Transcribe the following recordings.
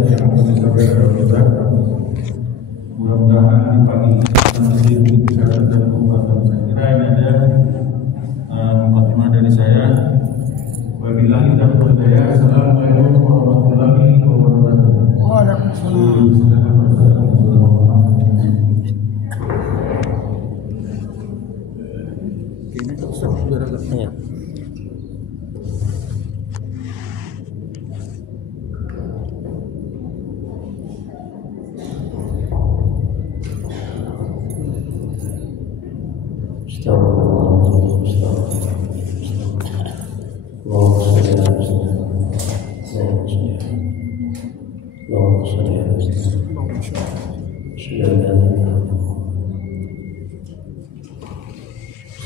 yang akan disampaikan oleh kita. Mudah-mudahan di pagi ini bisa terjadi perubahan. Saya kira ini ada mukadimah dari saya. Wabillahi taufiq wal hidayah. Assalamualaikum warahmatullahi wabarakatuh. Waalaikumsalam. Ini Ustaz sudah agaknya.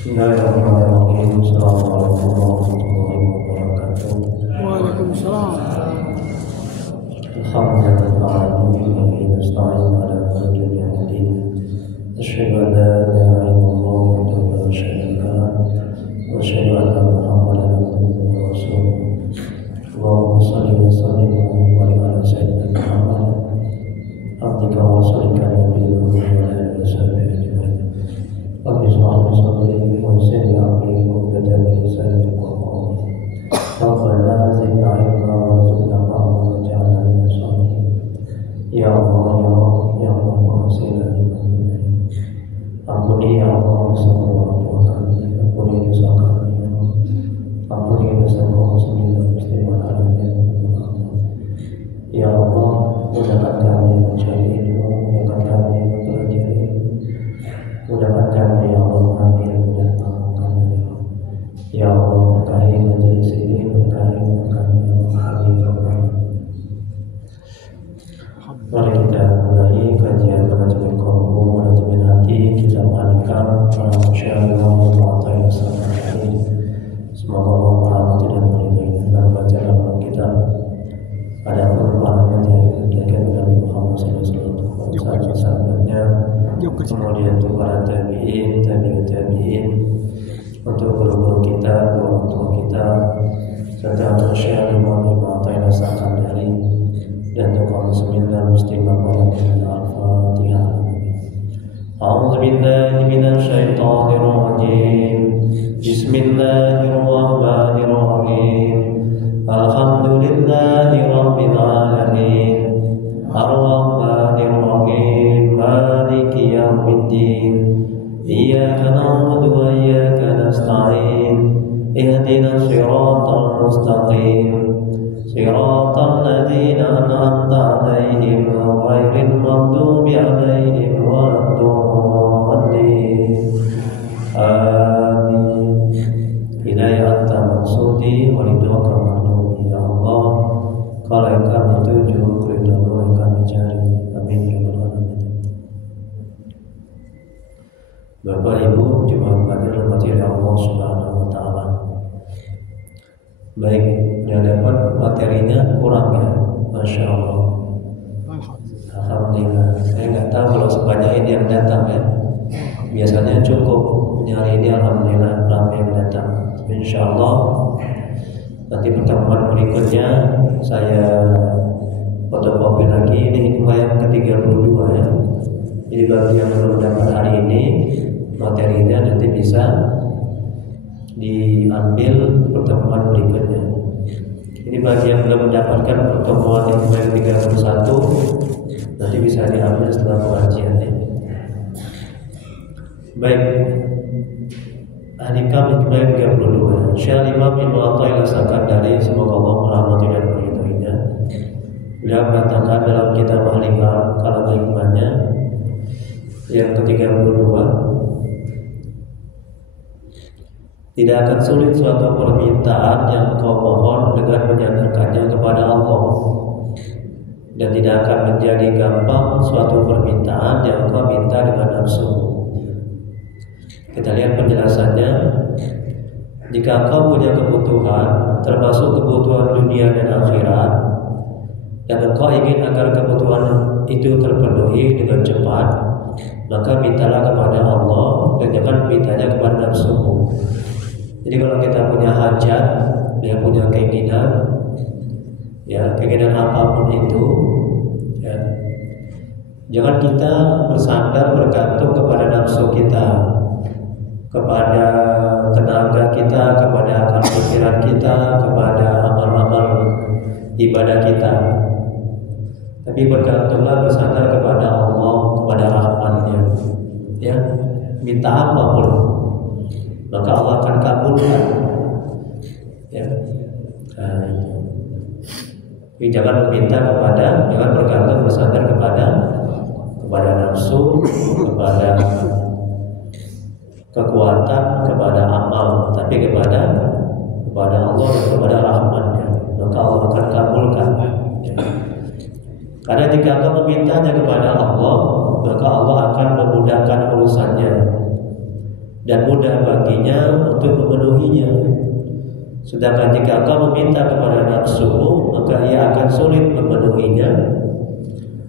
Bismillahirrahmanirrahim. Assalamualaikum warahmatullahi wabarakatuh. Waalaikumsalam. Alhamdulillahirabbil alamin ala kulli yawmin. Asyhadu an la ilaha illallah wahdahu la syarika lahu wa asyhadu anna Muhammadan abduhu wa rasuluh. Allahumma shalli wa sallim wa barik ala sayyidina Muhammad abdika wa rasulika nabiyina wa ala alihi wa sahbihi ajma'in. Rabbi shrah li sadri wa yassir li amri wahlul 'uqdatam min lisani yafqahu qawli. Rabbana zidna ilma warzuqna fahma waj'alna minal shalihin. Ya Allah, ya Allah, ya Allah, maghfirna ampuni ya Allah semua orang tua kami, ampuni dosa kami ya Allah, ampuni dosa kaum muslimin dan muslimat alamnya ya Allah. Mudahkan kami mencari ilmu, mudahkan kami mempelajari ilmu, mudahkan kami ya Allah mengambil dan mengamalkan ya Allah. Berkahi majelis ini, berkahi kami ya Allah. Amin ya Allah. Mari kita mulai kajian manajemen kolbu, manajemen hati. Kita mengalihkan masyaallah wa ta'ala. Semoga Allah merahmati dan meridai dalam bacaan kita. Ada perubahan yang diajarkan Nabi Muhammad SAW, sahabatnya, kemudian untuk para tabi'in, tabi'in, untuk guru-guru kita, orang tua kita, serta untuk syekh Imam Ta'ala Sakandari dan untuk kaum muslimin dan muslimat Al-Fatihah. A'udzu billahi minasy syaithanir rajim. Bismillahirrahmanirrahim. Alhamdulillahi rabbil alamin. Ar-rahmanir rahim. Maliki yaumiddin. Iyyaka na'budu wa iyyaka nasta'in. Ihdinas siratal mustaqim. Siratal ladzina an'amta 'alaihim ghairil maghdubi 'alaihim waladdallin. Amin. Hidayah anta maksudi wa ridhoka matlumi ya Allah. Kalau yang kami tuju, ridhomu yang kami cari. Amin ya rabbal alamin. Bapak Ibu jemaah rahmati Allah Subhanahu wa taala. Baik, udah dapat materinya kurang ya, masya Allah. Alhamdulillah. Saya nggak tahu kalau sebanyak ini yang datang ya. Biasanya cukup, nyari ini alhamdulillah ramai yang datang. Insya Allah nanti pertemuan berikutnya saya fotokopi lagi. Ini hikmah yang ke-32 ya. Jadi bagi yang belum dapat hari ini materinya nanti bisa diambil pertemuan berikutnya. Ini bagi yang belum mendapatkan pertemuan yang ke-31 nanti bisa diambil setelah pengajian ya. Baik, hari Kamis ke-32 Syekh Imam Ibnu Athaillah Sakandari, semoga Allah merahmati dan meridhoinya. Beliau mengatakan dalam kitab Al-Hikam kalam hikmahnya yang ke-32, tidak akan sulit suatu permintaan yang kau mohon dengan menyandarkannya kepada Allah, dan tidak akan menjadi gampang suatu permintaan yang kau minta dengan nafsu. Kita lihat penjelasannya. Jika engkau punya kebutuhan, termasuk kebutuhan dunia dan akhirat, dan engkau ingin agar kebutuhan itu terpenuhi dengan cepat, maka mintalah kepada Allah dan jangan mintanya kepada nafsumu. Jadi kalau kita punya hajat, dia punya keinginan, ya keinginan apapun itu, Jangan kita bersandar bergantung kepada nafsu kita, kepada tenaga kita, kepada akal pikiran kita, kepada amal-amal ibadah kita. Tapi bergantunglah bersandar kepada Allah, kepada rahmat-Nya. Ya, minta apapun, maka Allah akan kabulkan. Ya. Jadi jangan bergantung bersandar kepada nafsu, kepada kekuatan, kepada amal, tapi kepada Allah dan kepada rahmat-Nya, maka Allah akan kabulkan. Ya. Karena jika engkau memintanya kepada Allah, maka Allah akan memudahkan urusannya dan mudah baginya untuk memenuhinya. Sedangkan jika engkau meminta kepada nafsumu, maka ia akan sulit memenuhinya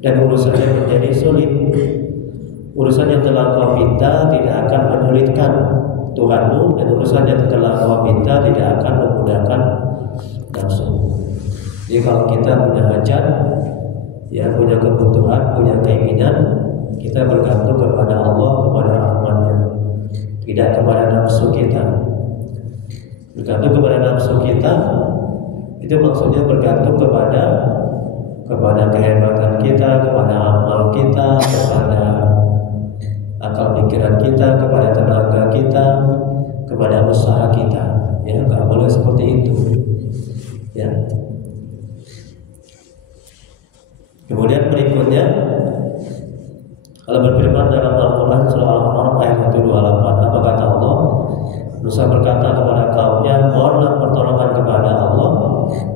dan urusannya menjadi sulit. Urusan yang telah kau minta tidak akan menyulitkan Tuhanmu, dan urusan yang telah kau minta tidak akan memudahkan nafsumu. Jadi kalau kita punya hajat, ya, punya kebutuhan, punya keinginan, kita bergantung kepada Allah, kepada rahmat-Nya, tidak kepada nafsu kita. Bergantung kepada nafsu kita itu maksudnya bergantung kepada kehebatan kita, kepada amal kita, kepada akal pikiran kita, kepada tenaga kita, kepada usaha kita. Ya, nggak boleh seperti itu. Ya. Kemudian berikutnya, Allah berfirman dalam Al-Quran surah Al-A'raf ayat 128. Apa kata Allah? Musa berkata kepada kaumnya, mohonlah pertolongan kepada Allah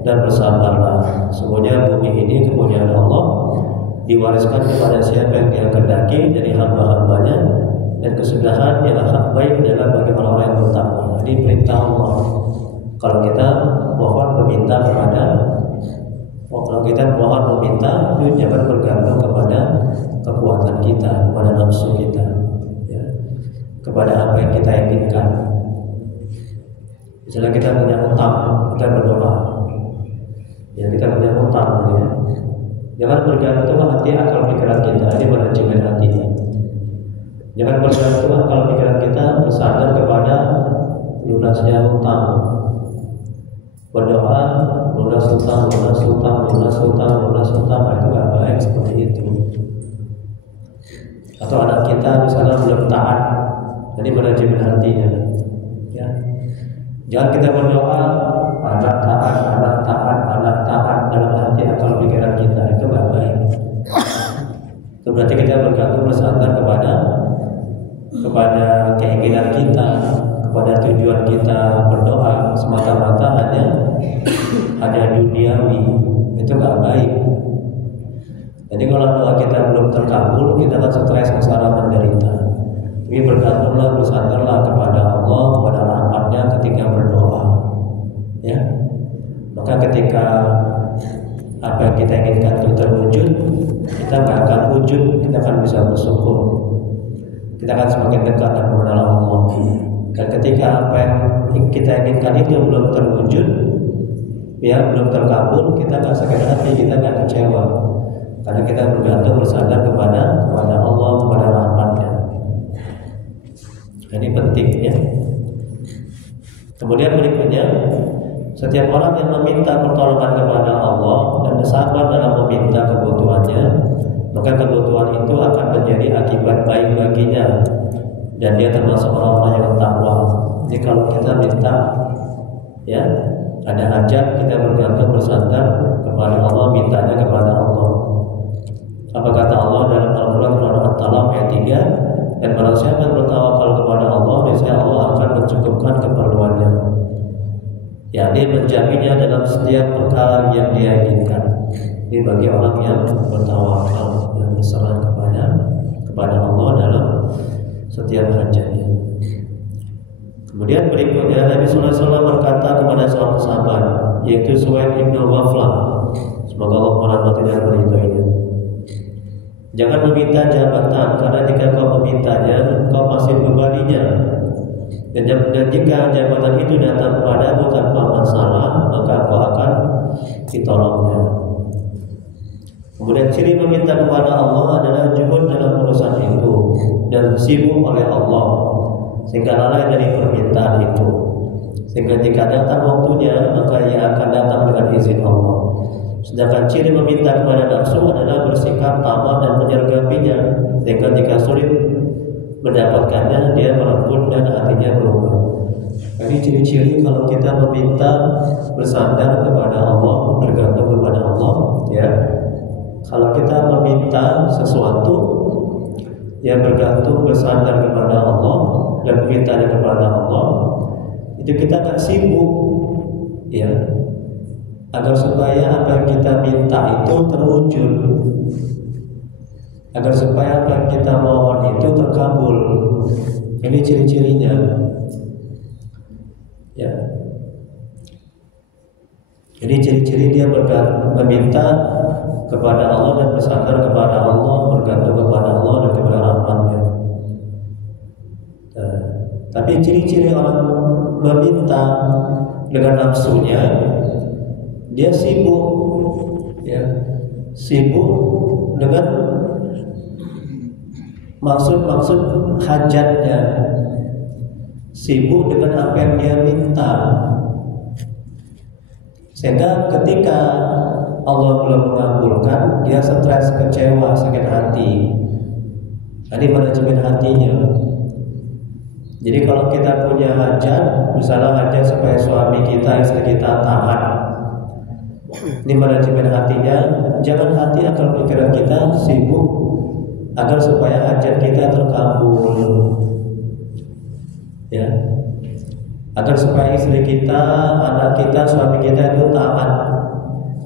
dan bersabarlah. Sesungguhnya bumi ini kepunyaan Allah, diwariskan kepada siapa yang Dia kehendaki dari hamba-hambanya, dan kesudahan yang baik adalah bagi orang-orang yang bertakwa. Jadi perintah Allah. Kalau kita mohon meminta, itu jangan bergantung kepada kekuatan kita, kepada nafsu kita, ya, kepada apa yang kita inginkan. Misalnya kita punya utang, kita berdoa. Ya, kita punya utang, ya. Jangan bergantung hati akal pikiran kita, ini manajemen hatinya. Jangan bergantung akal pikiran kita bersandar kepada lunasnya utang. Berdoa lunas utang, itu nggak baik seperti itu. Atau anak kita misalnya belum taat, jadi manajemen hatinya. Ya. Jangan kita berdoa anak taat dalam hati akal pikiran kita, itu nggak baik. Itu berarti kita bergantung bersandar kepada keinginan kita, kepada tujuan kita berdoa semata-mata hanya duniawi, itu nggak baik. Jadi kalau doa kita belum terkabul, kita akan stres, sengsara, menderita. Tapi bergantunglah, bersandarlah kepada Allah, kepada rahmat-Nya ketika berdoa. Ya, maka ketika apa yang kita inginkan itu terwujud, kita nggak akan wujud, kita akan bisa bersyukur. Kita akan semakin dekat dan mengenal Allah. Dan ketika apa yang kita inginkan itu belum terwujud, ya, belum terkabul, kita akan sakit hati, kita akan kecewa. Karena kita bergantung bersandar kepada Allah, kepada rahmat-Nya. Ini penting, ya. Kemudian berikutnya, setiap orang yang meminta pertolongan kepada Allah dan bersabar dalam meminta kebutuhannya, maka kebutuhan itu akan menjadi akibat baik baginya, dan dia termasuk orang-orang yang bertakwa. Jadi kalau kita minta, ya, ada hajat, kita bergantung bersandar kepada Allah, mintanya kepada Allah. Apa kata Allah dalam Al-Quran surah At-Talaq ayat 3? Dan barang siapa yang bertawakal kepada Allah, niscaya Allah akan mencukupkan keperluannya. yakni menjaminnya dalam setiap perkara yang dia inginkan. Ini bagi orang yang bertawakal, yang berserah kepada Allah dalam setiap hajatnya. Kemudian berikutnya Nabi Sallallahu Alaihi Wasallam berkata kepada seorang sahabat, yaitu Suhaib bin Waflah, semoga Allah merahmati dan meridhoinya, jangan meminta jabatan, karena jika kau memintanya, kau pasti membebaninya. Dan jika jabatan itu datang kepadamu tanpa masalah, maka kau akan ditolongnya. Kemudian ciri meminta kepada Allah adalah juhud dalam urusan itu dan sibuk oleh Allah sehingga lalai dari permintaan itu. Sehingga jika datang waktunya maka ia akan datang dengan izin Allah. Sedangkan ciri meminta kepada nafsu adalah bersikap tamak dan menyergapinya sehingga jika sulit mendapatkannya dia merenggut dan hatinya berubah. Ini ciri-ciri kalau kita meminta bersandar kepada Allah, bergantung kepada Allah, ya. Kalau kita meminta sesuatu yang bergantung bersandar kepada Allah dan memintanya kepada Allah, itu kita akan sibuk, ya, agar supaya apa yang kita minta itu terwujud, agar supaya apa yang kita mohon itu terkabul. Ini ciri-cirinya, ya. Ini ciri-ciri dia meminta kepada Allah dan bersandar kepada Allah, bergantung kepada Allah dan kepada rahmatnya. Tapi ciri-ciri orang meminta dengan nafsunya, dia sibuk, ya, sibuk dengan maksud-maksud hajatnya, sibuk dengan apa yang dia minta, sehingga ketika Allah belum mengabulkan, dia stres, kecewa, sakit hati. Tadi manajemen hatinya. Jadi kalau kita punya hajat, misalnya hajat supaya suami kita, istri kita taat, ini manajemen hatinya. Jangan hati akal pikiran kita sibuk agar supaya hajat kita terkabul, ya, agar supaya istri kita, anak kita, suami kita itu taat.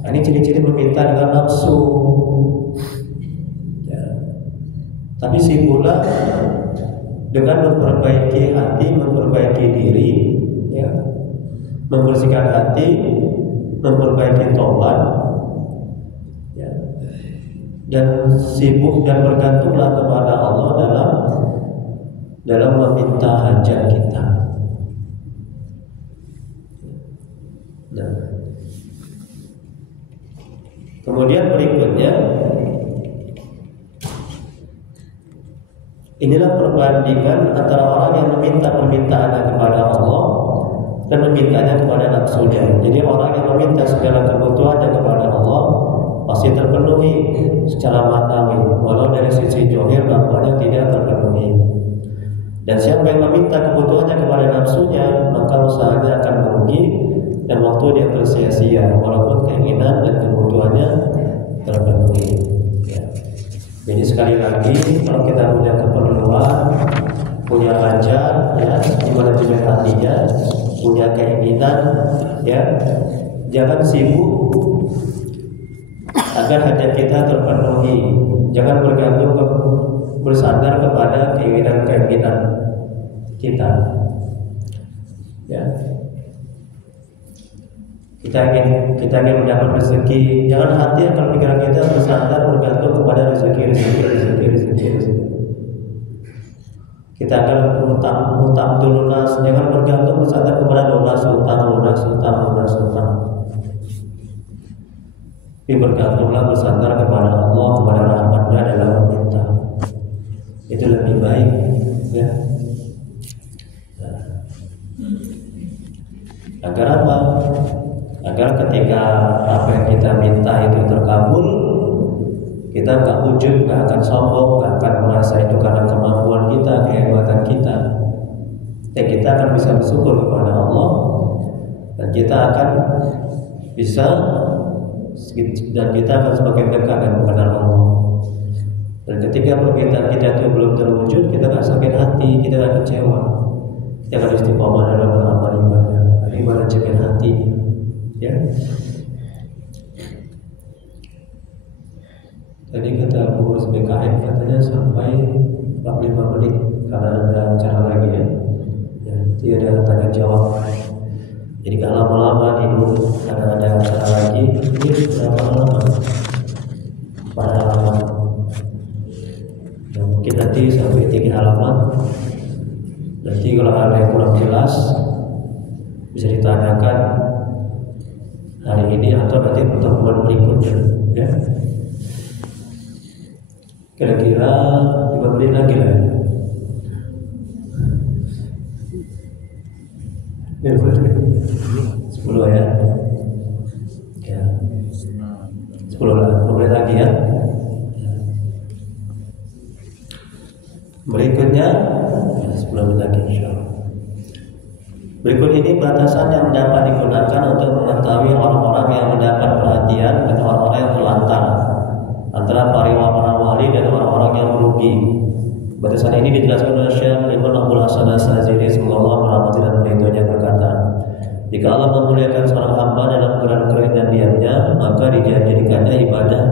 Ini ciri-ciri meminta dengan nafsu, ya. Tapi sibuklah dengan memperbaiki hati, memperbaiki diri, ya, membersihkan hati, memperbaiki tobat, ya, dan sibuk dan bergantunglah kepada Allah dalam meminta hajat kita. Nah, kemudian berikutnya, inilah perbandingan antara orang yang meminta permintaannya kepada Allah dan memintanya kepada nafsunya. Jadi orang yang meminta segala kebutuhannya kepada Allah pasti terpenuhi secara matawi, walau dari sisi zahir nampaknya tidak terpenuhi. Dan siapa yang meminta kebutuhannya kepada nafsunya, maka usahanya akan merugi dan waktu dia tersia-sia, walaupun keinginan dan kebutuhannya terpenuhi, ya. Jadi sekali lagi, kalau kita punya keperluan, punya hajat, ya, gimana juga hatinya, punya keinginan, ya, jangan sibuk agar hajat kita terpenuhi. Jangan bergantung bersandar kepada keinginan-keinginan kita, ya. Kita ingin mendapat rezeki, jangan hati akan pikiran kita bersandar bergantung kepada rezeki. Kita akan utang lunas, jangan bergantung bersandar kepada lunas. Tapi bergantunglah bersandar kepada Allah, kepada rahmatnya dalam meminta. Itu lebih baik, ya. Agar apa? Agar ketika apa yang kita minta itu terkabul, kita nggak ujub, nggak akan sombong, nggak akan merasa itu karena kemampuan kita, kehebatan kita. Dan kita akan bisa bersyukur kepada Allah, dan kita akan bisa, dan kita akan semakin dekat dan mengenal Allah. Dan ketika permintaan kita itu belum terwujud, kita nggak sakit hati, kita nggak kecewa. Kita akan istiqomah dalam beramal ibadah. Ini manajemen hati, ya. Tadi kata pengurus BKM katanya sampai 45 menit karena ada acara lagi, ya. Ya, tidak ada tanya jawab. Jadi kalau lama-lama tidur karena ada acara lagi, ini berapa lama? Pada halaman. Ya, mungkin nanti sampai 3 halaman. Nanti kalau ada yang kurang jelas bisa ditanyakan hari ini atau nanti pertemuan berikutnya, ya. Kira-kira 5 menit lagi lah. Ya, 10 ya. Ya. 10 lah, 10 menit lagi ya. Berikutnya 10 menit lagi insyaallah. Berikut ini batasan yang dapat digunakan untuk mengetahui orang-orang yang mendapat perhatian dan orang-orang yang terlantar, antara para wali dan orang-orang yang merugi. Batasan ini dijelaskan oleh Syekh Ibnu Abdul Hasan As-Sazili, semoga Allah merahmati dan meridhoinya, berkata, jika Allah memuliakan seorang hamba dalam gerak-gerik dan diamnya, maka dijadikannya ibadah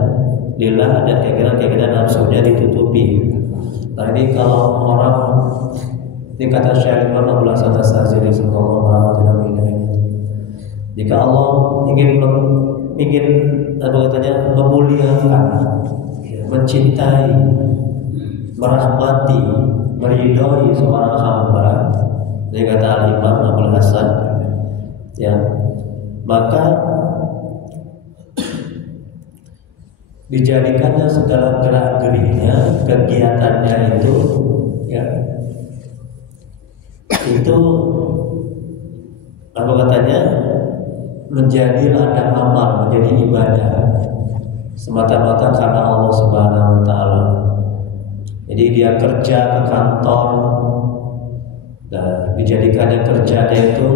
lillah dan keinginan-keinginan nafsunya ditutupi. Nah ini kalau orang, ini kata Syekh Ibnu Abdul Hasan As-Sazili, semoga Allah merahmati dan meridhoinya, jika Allah ingin apa katanya, memuliakan, mencintai, merahmati, meridhoi seorang hamba, dia kata Al-Imam Abdul Hasan, ya, maka dijadikannya segala gerak-geriknya, kegiatannya itu, ya, itu apa katanya, menjadi ladang amal, menjadi ibadah semata-mata karena Allah Subhanahu wa taala. Jadi dia kerja ke kantor, dan dijadikannya kerjanya itu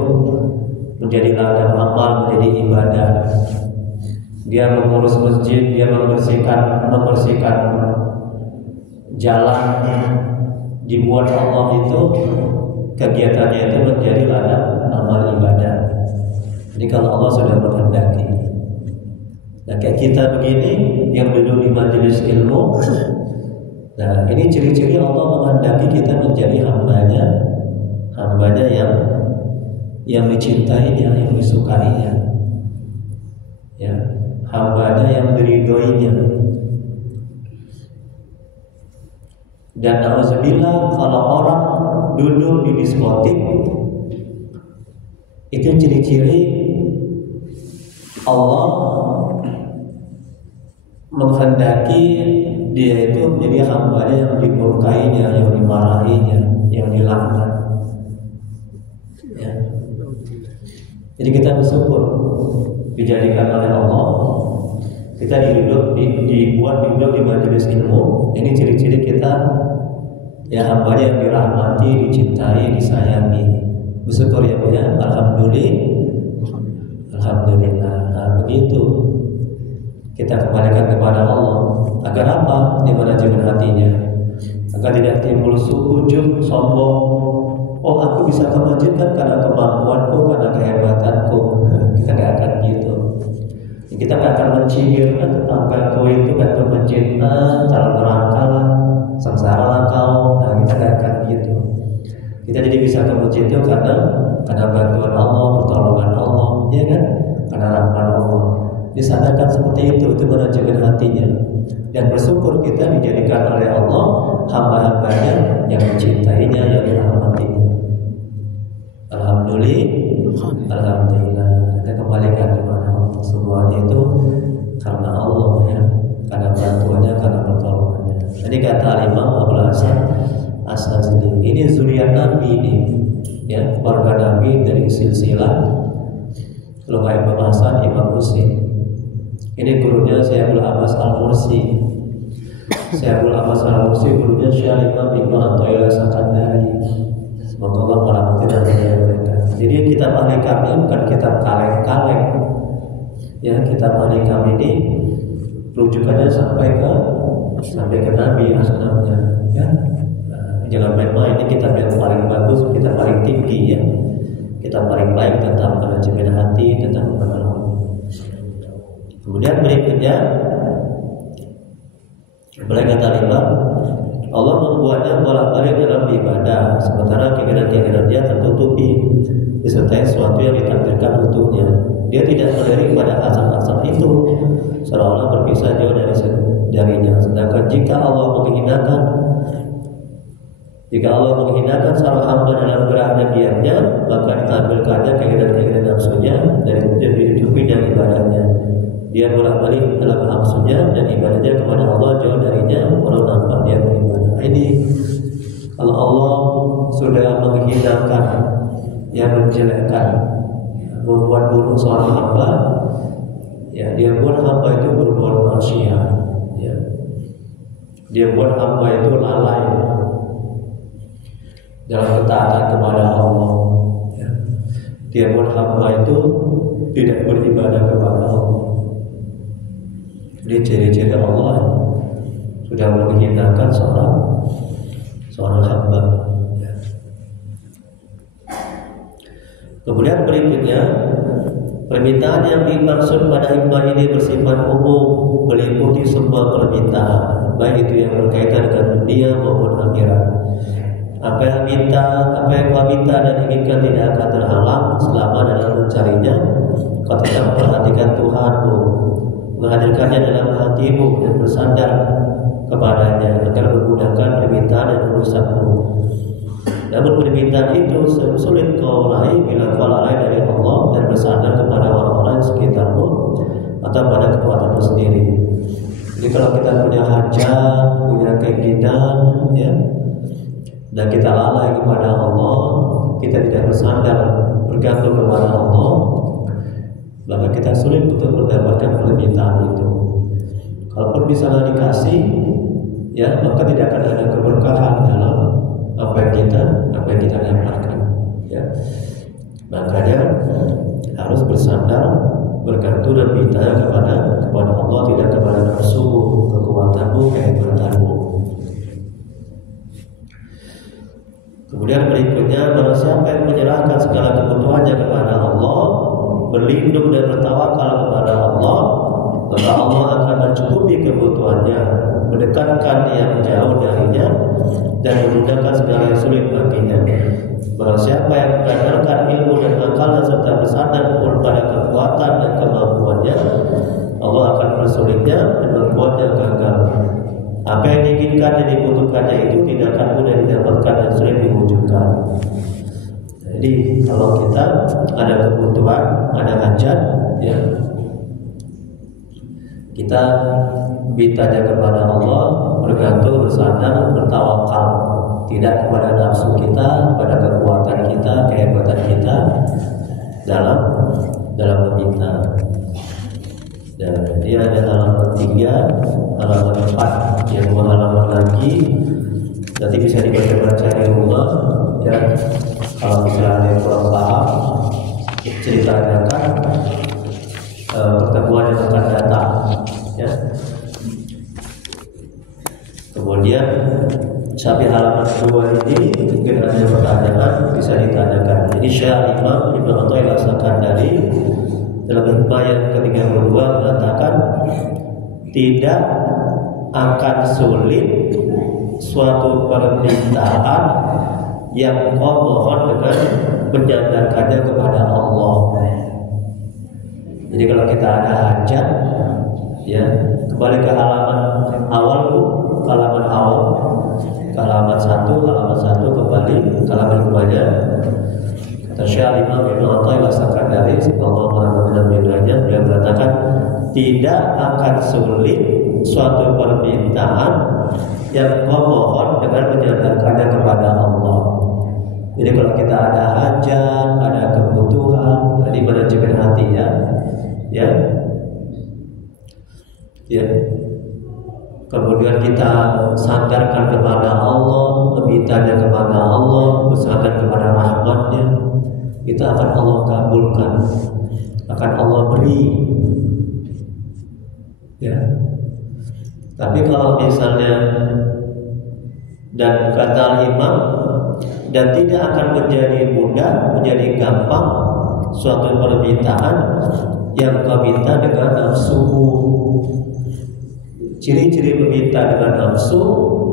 menjadi ladang amal, menjadi ibadah. Dia mengurus masjid, dia membersihkan jalan, dibuat Allah itu, kegiatannya itu menjadi ladang amal ibadah. Jadi kalau Allah sudah menghendaki, nah kayak kita begini yang duduk di majelis ilmu, nah ini ciri-ciri Allah menghendaki kita menjadi hambanya yang dicintainya, yang disukainya, ya, hambanya yang diridhoinya. Dan na'udzubillah, kalau orang duduk di diskotik, itu ciri-ciri Allah menghendaki dia itu menjadi hambanya yang dimurkainya, yang dimarahinya, yang dilaknat, ya. Jadi kita bersyukur dijadikan oleh Allah, kita dibuat duduk di majelis ilmu. Ini ciri-ciri kita, ya, hambanya yang dirahmati, dicintai, disayangi. Bersyukur ya Bu ya, alhamdulillah. Nah, begitu kita kembalikan kepada Allah. Agar apa? Di manajemen hatinya, agar tidak timbul ujub, sombong. Oh, aku bisa ke masjid kan karena kemampuanku, karena kehebatanku. Kita gak akan gitu. Kita gak akan mencibir tetanggaku itu gak ke masjid, calon neraka lah, sengsara lah kau. Nah, kita gak akan gitu. Kita jadi bisa ke masjid itu karena bantuan Allah, pertolongan Allah, ya kan? Karena rahmat Allah. Disadarkan seperti itu manajemen hatinya. Dan bersyukur kita dijadikan oleh Allah hamba-hambanya yang mencintainya, yang dirahmatinya. Alhamdulillah. Kita kembalikan kepada Allah. Semuanya itu karena Allah, ya, karena bantuannya, karena pertolongannya. Jadi kata Imam Abdul Hasan As-Sazili, ini zuriat Nabi ini, ya, keluarga Nabi dari silsilah keluarga Imam Hasan, Imam Husain. Ini gurunya Syekh Abdul Abbas Al-Mursi. Syekh Abdul Abbas Al-Mursi gurunya Syekh Imam Ibnu Athaillah Sakandari. Semoga Allah merahmati dan meridhoi mereka. Jadi kitab Al-Hikam ini bukan kitab kaleng-kaleng. Ya, kitab Al-Hikam ini rujukannya sampai ke Nabi asnamnya, ya. Jangan main-main, ini kitab yang paling bagus, kitab paling tinggi, ya. Kitab paling baik tentang manajemen hati, tentang mengenal Allah. Kemudian berikutnya, boleh kata Imam, Allah membuatnya bolak-balik dalam ibadah, sementara keinginan-keinginan dia tertutupi disertai sesuatu yang ditakdirkan untuknya. Dia tidak melirik pada asal-asal itu, seolah-olah berpisah jauh darinya. Sedangkan jika Allah menghinakan seorang hamba dalam gerak dan diamnya, maka ditampilkannya keinginan-keinginan nafsunya dan ditutupi dari ibadahnya. Dia bolak-balik dalam nafsunya dan ibadahnya kepada Allah jauh darinya, walau Jadi kalau Allah sudah menghinakan, yang menjelekkan, membuat buruk seorang hamba, ya dia buat hamba itu berbuat maksiat, ya. Dia buat hamba itu lalai dalam ketaatan kepada Allah, ya. Dia buat hamba itu tidak beribadah kepada Allah. Jadi ciri-ciri Allah sudah menghinakan seorang hamba, ya. Kemudian berikutnya, permintaan yang dimaksud pada hikmah ini bersifat umum, meliputi semua permintaan, baik itu yang berkaitan dengan dunia maupun akhirat. Apa yang kau minta dan inginkan tidak akan terhalang selama dalam mencarinya. Kau tetap perhatikan Tuhanmu, menghadirkannya dalam hatimu dan bersandar kepadanya agar memudahkan permintaan dan urusanmu. Namun permintaan itu sulit kau raih bila kau lalai dari Allah dan bersandar kepada orang-orang sekitarmu atau pada kekuatanmu sendiri. Jadi kalau kita punya hajat, punya keinginan, ya, dan kita lalai kepada Allah, kita tidak bersandar bergantung kepada Allah, maka kita sulit untuk mendapatkan permintaan itu. Kalaupun misalnya dikasih, ya, maka tidak akan ada keberkahan dalam apa yang kita dapatkan, ya. Makanya harus bersandar, bergantung dan minta kepada Allah, tidak kepada nafsu, kekuatanmu, kehebatanmu. Kemudian berikutnya, barang siapa yang menyerahkan segala kebutuhannya kepada Allah, berlindung dan bertawakal kepada Allah, maka Allah akan mencukupi kebutuhannya, mendekatkan yang jauh darinya, dan memudahkan segala yang sulit baginya. Barang siapa yang mengandalkan ilmu dan akalnya serta bersandar pada kekuatan dan kemampuannya, Allah akan mempersulitnya dan membuatnya gagal. Apa yang diinginkan dan dibutuhkannya itu tidak akan mudah didapatkan dan sulit diwujudkan. Jadi kalau kita ada kebutuhan, ada hajat, ya, kita mintanya kepada Allah, bergantung, bersandar, bertawakal, tidak kepada nafsu kita, pada kekuatan kita, kehebatan kita dalam meminta. Dan dia ada halaman 3, halaman 4, yang 2 halaman lagi. Nanti bisa dibaca di rumah, ya. Kalau misalnya ada yang kurang paham, ceritakan pertemuan yang akan datang, ya. Kemudian sampai halaman 2 ini mungkin ada pertanyaan bisa ditanyakan. Jadi Syekh Imam Ibnu Athaillah As-Sakandari dalam hikmah yang ke-32 mengatakan, tidak akan sulit suatu permintaan yang kau mohon dengan menyandarkannya kepada Allah. Jadi kalau kita ada hajat, ya, kembali ke halaman awal, halaman awal, ke halaman 1, kembali ke halaman 2-nya. Kata Syekh Imam Ibnu Athaillah As-Sakandari, sallallahu alaihi wasallam, beliau mengatakan, tidak akan sulit suatu permintaan yang kau mohon dengan menyandarkannya kepada Allah. Jadi kalau kita ada hajat, ada kebutuhan, di manajemen hati, ya. Kemudian kita sandarkan kepada Allah, memintanya kepada Allah, bersandar kepada rahmat-Nya, itu akan Allah kabulkan, akan Allah beri, ya. Tapi kalau misalnya, dan kata Imam, dan tidak akan menjadi mudah, menjadi gampang suatu permintaan yang kau minta dengan nafsu. Ciri-ciri meminta dengan nafsu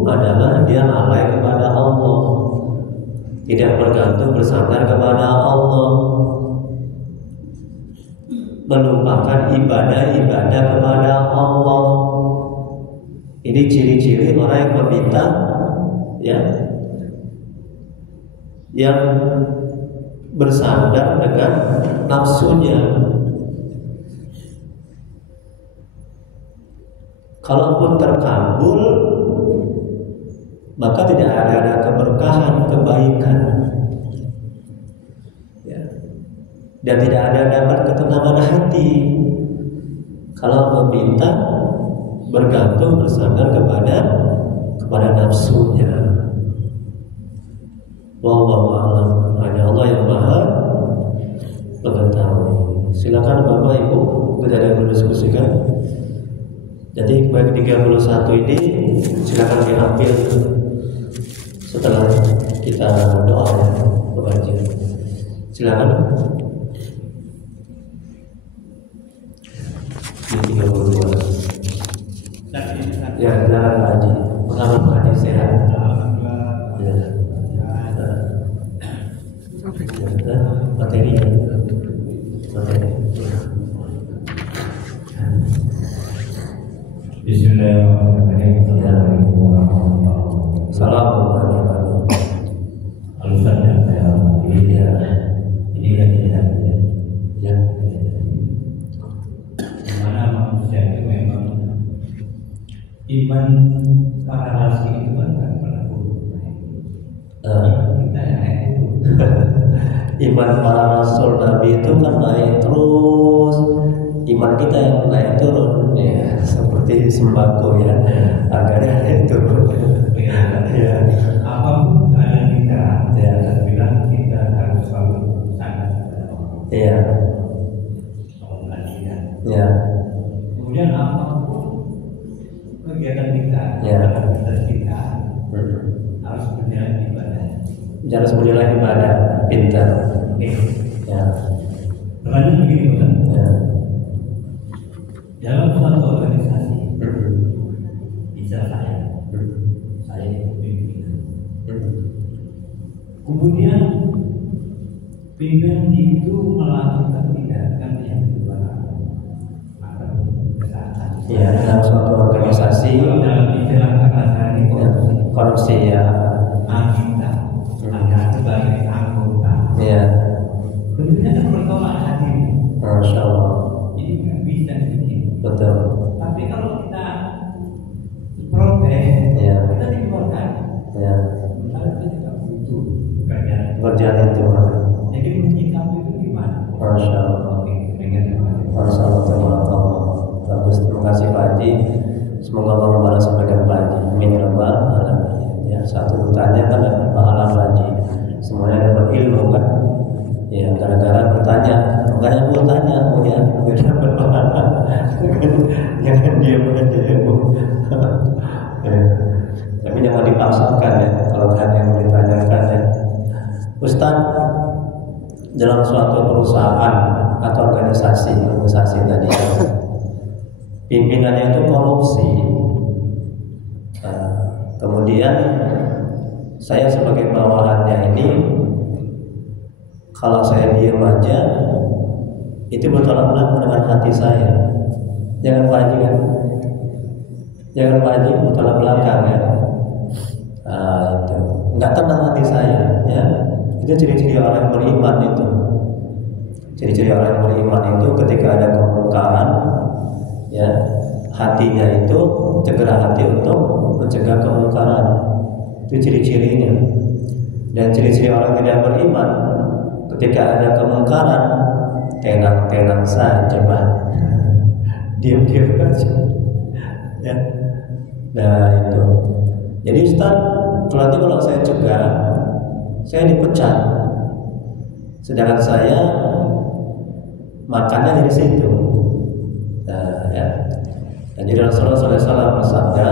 adalah dia lalai kepada Allah, tidak bergantung, bersandar kepada Allah, melupakan ibadah-ibadah kepada Allah. Ini ciri-ciri orang yang meminta, ya, yang bersandar dengan nafsunya. Kalaupun terkabul, maka tidak ada keberkahan, kebaikan, ya. Dan tidak ada dapat ketenangan hati kalau meminta bergantung bersandar kepada nafsunya. Wallahu a'lam. Hanya Allah yang Maha mengetahui. Silakan Bapak Ibu, kita ada yang berdiskusikan. Jadi baik 31 ini silakan diambil setelah kita doa ya, berbahagia. Silakan. Di 32. Ya, silakan Pak Haji. Pengalaman Pak Haji sehat. Ya. Materi. Bismillahirrahmanirrahim. Assalamualaikum warahmatullahi wabarakatuh. Assalamualaikum. Ustaz yang saya hormati, ini kan ya. Dimana manusia itu memang iman para rasul itu kan pernah buruk. Kita yang naik Iman para rasul Nabi itu kan naik terus, iman kita yang naik turun ya, seperti sembako ya, harganya naik turun ya. Apapun keadaan kita, Ya. saya bilang kita harus selalu sangat Iya, ya, kemudian apapun kegiatan kita, Ya. aktivitas kita harus berjalan ibadah. jangan sebenarnya ibadah pintar ya, Makanya begini Ustaz, ya. dalam suatu organisasi, bisa saya pimpinan. Kemudian pimpinan itu melakukan tindakan yang berbahaya atau kesalahan. Ya, dalam suatu organisasi Kalau dalam istilah kekerasan itu ya, korupsi ya, kita ada sebagai anggota. ya, Tentunya kan bertolak hati. Masya Allah, Jadi nggak bisa begitu. betul, Tapi kalau kita protes, ya, kita dikeluarkan. ya, Sementara kita nggak butuh kerjaan. kerjaan itu, Jadi menyikapi itu gimana? Masya Allah. Oke, dengan terima kasih. Wassalamualaikum. Bagus, terima kasih Pak Haji. Semoga Allah membalas kebaikan Pak Haji. Amin ya rabbal alamin. Ya, satu bertanya kan dapat pahala Pak Haji. Semuanya dapat ilmu kan? Ya, gara-gara bertanya. Makanya gue tanya, ya, biar dapat pahala. Jangan diam aja ya, Bu. Ya. Tapi jangan dipaksakan ya, kalau ada yang mau ditanyakan ya. Ustaz, dalam suatu perusahaan atau organisasi tadi, pimpinannya itu korupsi. Nah, kemudian saya sebagai bawahannya ini, kalau saya diam aja, itu bertolak belakang dengan hati saya. Jangan Pak Haji kan? Jangan Pak Haji bertolak belakang ya. Nah, itu nggak tenang hati saya ya. Itu ciri-ciri orang yang beriman itu. Ciri-ciri orang yang beriman itu ketika ada kemungkaran, ya, hatinya itu segera hati untuk mencegah kemungkaran. Itu ciri-cirinya. Dan ciri-ciri orang yang tidak beriman, ketika ada kemungkaran, tenang-tenang saja, Pak. Diam-diam aja. Ya. Nah itu. Jadi Ustaz, nanti kalau saya cegah, saya dipecat. Sedangkan saya makannya dari situ. Nah, ya. Dan jadi Rasulullah SAW bersabda,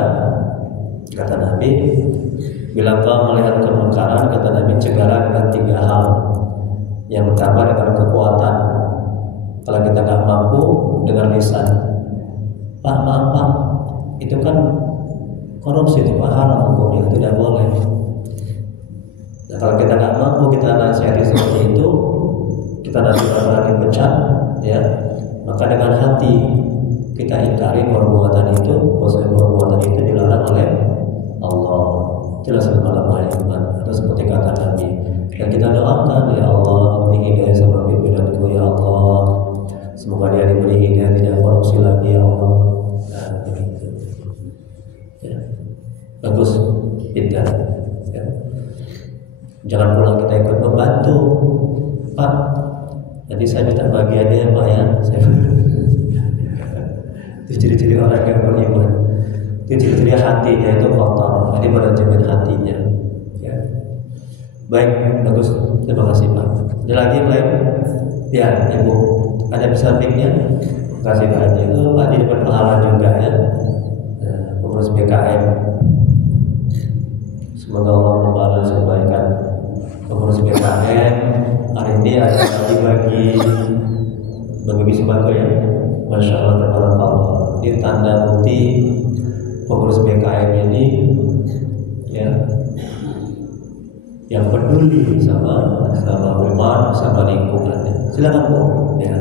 kata Nabi, bila kau melihat kemungkaran, kata Nabi, cegahlah dengan 3 hal. Yang pertama dengan kekuatan. Kalau kita nggak mampu, dengan lisan. Pak, maaf Pak, itu kan korupsi, itu haram hukumnya, tidak boleh. Nah, kalau kita nggak mampu, kita nasihati seperti itu, kita nanti bakalan dipecat, ya. Maka dengan hati kita ingkari perbuatan itu, bahwa perbuatan itu dilarang oleh Allah. Jelas dalam ayat iman. Atau seperti kata Nabi, dan kita doakan, ya Allah, beri hidayah sama pimpinanku, ya Allah. Semoga dia diberi hidayah, tidak korupsi lagi, ya Allah. Nah, begitu. Ya. Bagus. tidak. Ya. Jangan pula kita ikut membantu, Pak. Nanti saya minta bagiannya ya Pak ya. Itu ciri-ciri orang yang beriman. Itu ciri-ciri hatinya itu kotor. Jadi manajemen hatinya. Ya. Baik, bagus. Terima kasih Pak. Ada lagi yang lain? Ya, Ibu. Ada bisa mic-nya? Terima kasih Pak Haji. Pak Haji dapat pahala juga ya. Pengurus BKM. Semoga Allah membalas kebaikan pengurus BKM. Hari ini ada bagi sembako ya. Masya Allah, tabarakallah. Ini tanda bukti pengurus BKM ini ya yang peduli sama umat, sama lingkungan. Silakan Bu. Ya.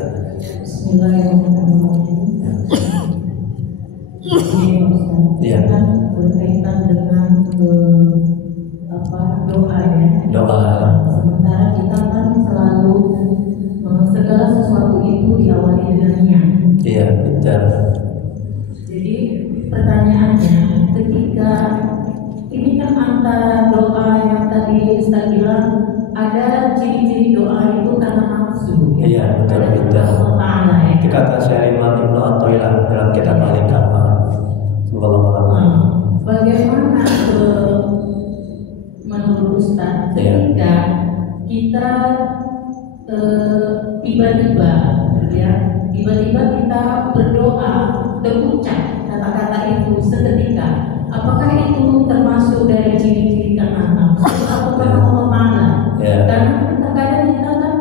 Bismillahirrahmanirrahim. Kan berkaitan dengan doa ya. Doa. Sementara kita kan selalu segala sesuatu itu diawali dengan niat. Iya, betul. Jadi pertanyaannya, ketika ini kan antara doa yang tadi Ustaz bilang ada ciri-ciri doa itu karena nafsu. Iya, betul. Allah Ta'ala ya. Itu kata Syekh Imam Ibnu Athaillah dalam kitab Al-Kamal. Bagaimana menurut Ustaz ketika kita tiba-tiba kita berdoa terucap kata-kata itu seketika, apakah itu termasuk dari ciri-ciri karena nafsu atau karena Allah Ta'ala? Karena terkadang kita kan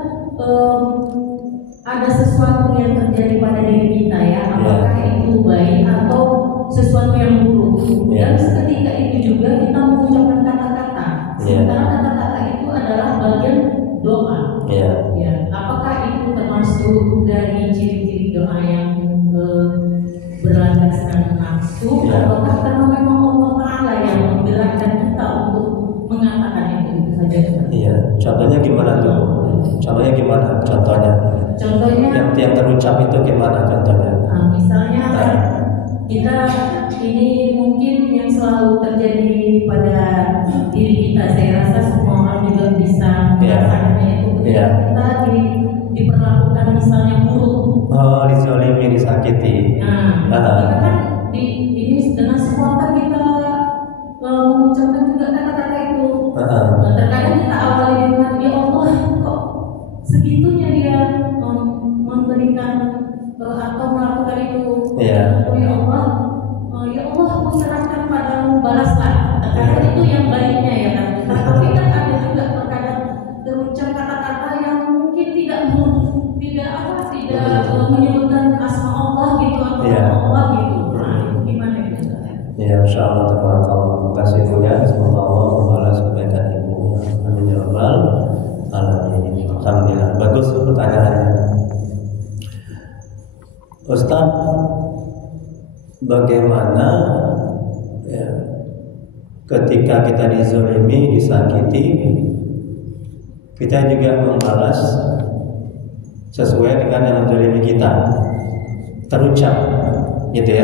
ada sesuatu yang terjadi pada diri kita ya, apakah itu baik atau sesuatu yang buruk. Dan seketika itu juga kita mengucapkan kata-kata. Sementara kata-kata itu adalah bagian doa. Ya, apakah itu termasuk dari ciri-ciri doa yang berlandaskan nafsu, ataukah karena memang Allah Ta'ala yang menggerakkan kita untuk mengatakan itu saja? Iya. Contohnya gimana tuh? Contohnya yang terucap itu gimana contohnya? Misalnya kita ini mungkin yang selalu terjadi pada diri kita. Saya rasa semua orang juga bisa merasakannya itu. Kita diperlakukan misalnya buruk. Dizalimi, disakiti. Kita kan ini dengan spontan kita mengucapkan juga kata-kata itu. Terkadang kita awali dengan ya Allah, kok segitunya dia memberikan atau melakukan itu. Ya Allah, aku serahkan padamu, balaslah. Terkadang itu yang baiknya ya kan. Tapi kan ada juga terkadang terucap kata-kata yang mungkin tidak menyebutkan asma Allah gitu atau Allah gitu. Nah, itu gimana itu? Ya, insyaallah tabarakallah. Terima kasih Bu ya. Semoga Allah membalas kebaikan Ibu. Amin ya rabbal alamin. Alhamdulillah. Bagus pertanyaannya. Ustaz, bagaimana ya, ketika kita dizalimi, disakiti, kita juga membalas sesuai dengan yang menzalimi kita, terucap, gitu ya.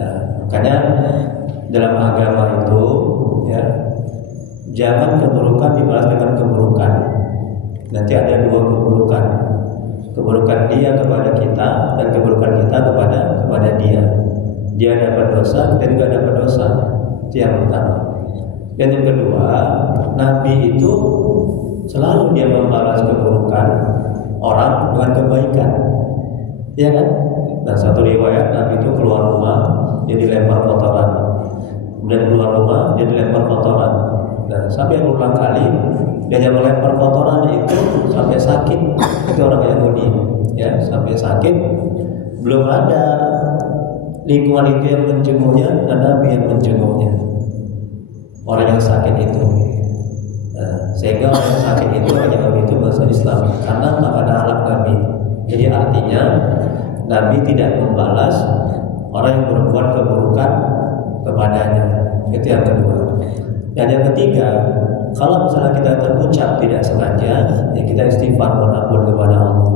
Nah, makanya dalam agama itu, ya, jangan keburukan dibalas dengan keburukan. Nanti ada dua keburukan dia kepada kita dan keburukan kita kepada dia. Dia dapat dosa, kita juga dapat dosa. Itu yang pertama. Dan yang kedua, Nabi itu selalu dia membalas keburukan orang dengan kebaikan, ya kan? Dan satu riwayat Nabi itu keluar rumah, dia dilempar kotoran, kemudian keluar rumah, dia dilempar kotoran. Dan sampai berulang kali dia melempar kotoran itu sampai sakit. Itu orang Yahudi, ya, sampai sakit. Belum ada lingkungan itu yang menjenguknya dan Nabi yang menjenguknya orang yang sakit itu. Sehingga orang yang sakit itu, orang Yahudi itu masuk Islam karena makanan akhlak Nabi. Jadi artinya Nabi tidak membalas orang yang berbuat keburukan kepadanya. Itu yang kedua. Dan yang ketiga, kalau misalnya kita terucap tidak sengaja, ya kita istighfar mengampun kepada Allah.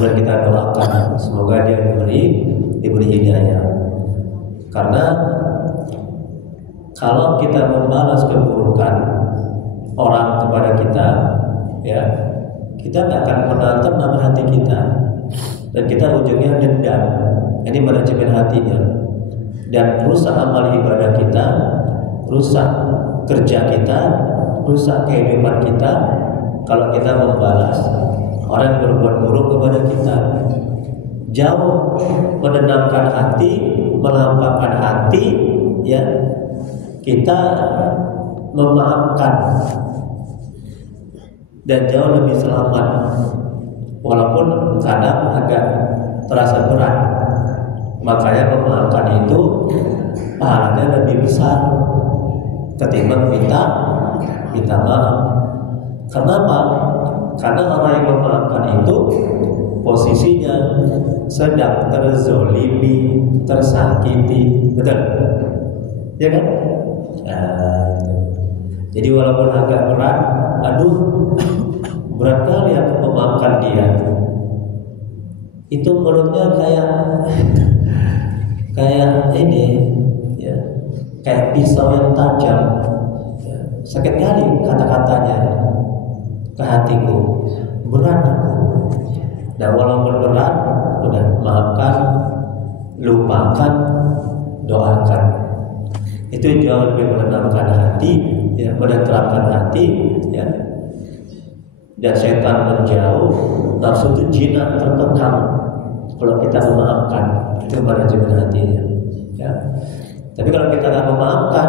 Dan kita doakan semoga dia diberi hidayah. Karena kalau kita membalas keburukan orang kepada kita, ya, kita nggak akan pernah tenang hati kita, dan kita ujungnya dendam. Ini manajemen hatinya, dan rusak amal ibadah kita, rusak kerja kita, rusak kehidupan kita. Kalau kita membalas orang yang berbuat buruk kepada kita, jauh menenangkan hati, melampaukan hati, ya, kita memaafkan dan jauh lebih selamat, walaupun kadang agak terasa berat. Makanya memaafkan itu pahalanya lebih besar ketimbang minta maaf. Kenapa? Karena orang yang memaafkan itu posisinya sedang terzolimi, tersakiti, betul? Ya kan? Jadi walaupun agak berat, aduh, berat kali aku memaafkan dia. Itu menurutnya kayak ini, ya, kayak pisau yang tajam, ya, sakit kali kata-katanya ke hatiku, berat aku. Dan walaupun berat, udah maafkan, lupakan, doakan. Itu jauh lebih menenangkan hati, ya, menenteramkan hati, ya. Dan setan menjauh, nafsu itu jinak terkekang. Kalau kita memaafkan, itu manajemen hatinya, ya. Tapi kalau kita nggak memaafkan,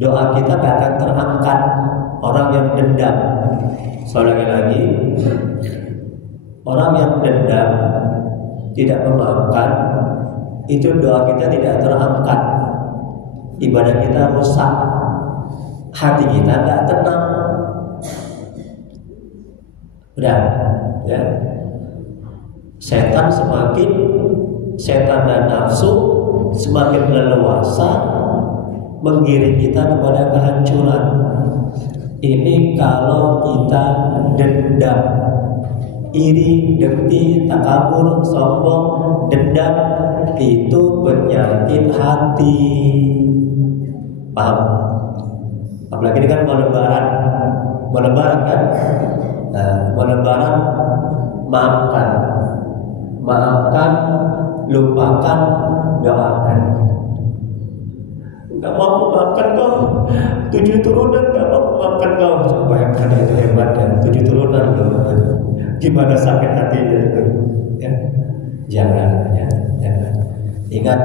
doa kita nggak akan terangkat. Orang yang dendam, sekali lagi, orang yang dendam tidak memaafkan, itu doa kita tidak terangkat, ibadah kita rusak, hati kita nggak tenang. Udah, ya. Setan dan nafsu semakin leluasa menggiring kita kepada kehancuran. Ini kalau kita dendam, iri, dengki, takabur, sombong, dendam, itu penyakit hati. Paham? Apalagi ini kan mau lebaran kan? Nah, mau lebaran, maafkan, lupakan, doakan. Gak mau memaafkan kau, 7 turunan gak mau memaafkan kau. Coba yang ada itu hebat ya, 7 turunan loh. Gimana sakit hatinya itu, ya? Jangan, ya, jangan. Ingat,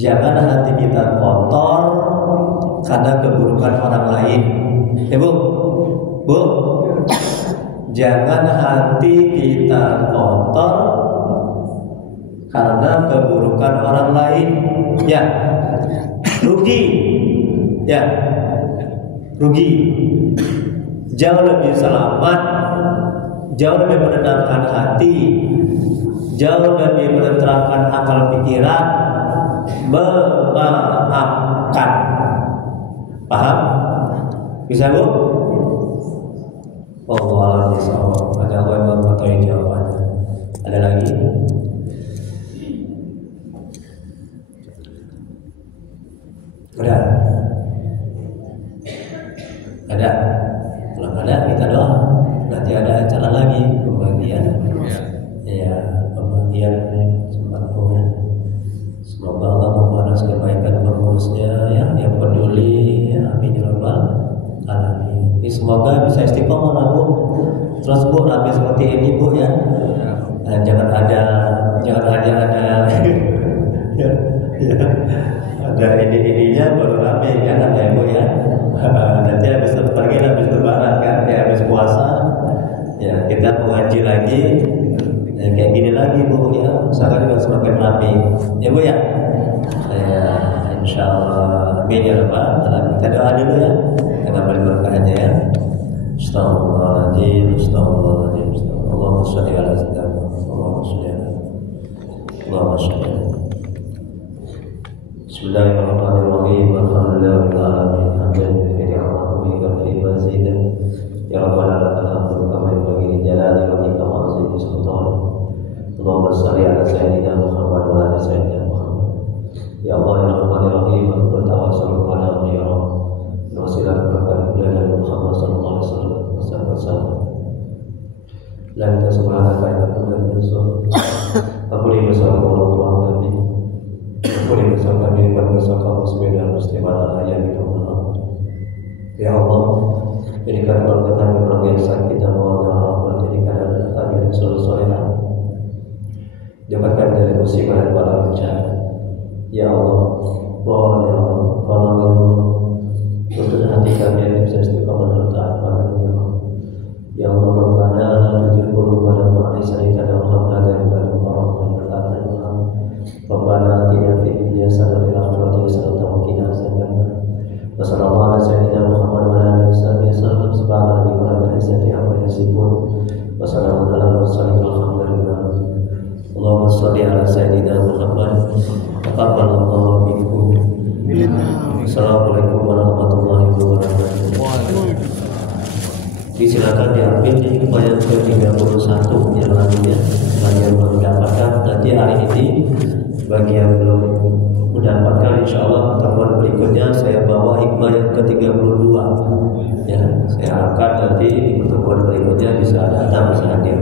jangan hati kita kotor karena keburukan orang lain. Ya bu, jangan hati kita kotor karena keburukan orang lain. Ya, rugi, ya, rugi. Jauh lebih selamat, jauh lebih menenangkan hati, jauh lebih menenteramkan akal pikiran, memaafkan. Paham? Bisa bu? Allah SWT. Ada apa yang mengetahui jawabannya? Ada lagi? Ada? Ada? Kalau ada kita doa. Nanti ada acara lagi pembagian. Ya, pembagian sembako. Semoga Allah membalas kebaikan pengurusnya, ya, yang peduli, ya, amin ya rabbal alamin. Ini semoga bisa istiqomah bu. Terus bu, rapi seperti ini bu, ya. Nah, jangan hanya ada ya, ada ininya baru rapi, jangan ya bu, ya. Nanti habis pergi, habis lebaran kan, ya, habis puasa, ya, kita mengaji lagi, ya, kayak gini lagi bu, ya. Usahakan juga semakin rapi, ya bu, ya. Insyaallah, amin ya rabbal alamin. Kita doa dulu, ya. Kita ambil berkahnya, ya. Astagfirullahaladzim, astagfirullahaladzim, astagfirullahaladzim. Allahumma sholli ala sayyidina Muhammad. Allahumma sholli ala. Bismillahirrahmanirrahim. Alhamdulillahirabbil alamin. Hamdan lillahi wa fi mazidan. Ya rabbana lakal hamdu kama yanbaghi li jalali wajhika wa 'azimi sultanik. Allahumma sholli ala sayyidina Muhammad wa ala sayyidina Muhammad. Ya Allah ya Rahmanir Rahim. jadikan keluarga kami keluarga yang sakit dan mohon rahmat, jadikan anak kami rasul solehah, jauhkan dari musibah dan bala bencana. Ya Allah, mohon ya Allah, tolong ya Allah, tuntun hati kami yang bisa istiqamah dalam taat padamu ya Allah. Ya Allah, Rabbana la tuzigh qulubana ba'da idh hadaytana wa hab lana min ladunka rahmatan innaka antal wahhab. Rabbana atina fid dunya hasanah wa fil akhirati hasanah wa qina adzabannar. Wa sallallahu ala sayyidina Muhammad wa ala alihi wasallam. Subhana rabbika rabbil izzati amma yasifun wa salamun ala mursalin walhamdulillah. Allahumma shalli ala sayyidina Muhammad. Taqabbalallahu minkum. Assalamualaikum warahmatullahi wabarakatuh. Disilakan diambil di bayang ke-31 yang lalunya, bagi yang belum mendapatkan. Nanti hari ini bagi yang belum mendapatkan, insya Allah pertemuan berikutnya saya bawa hikmah yang ke-32 ya, saya harapkan nanti di pertemuan berikutnya bisa datang, bisa hadir.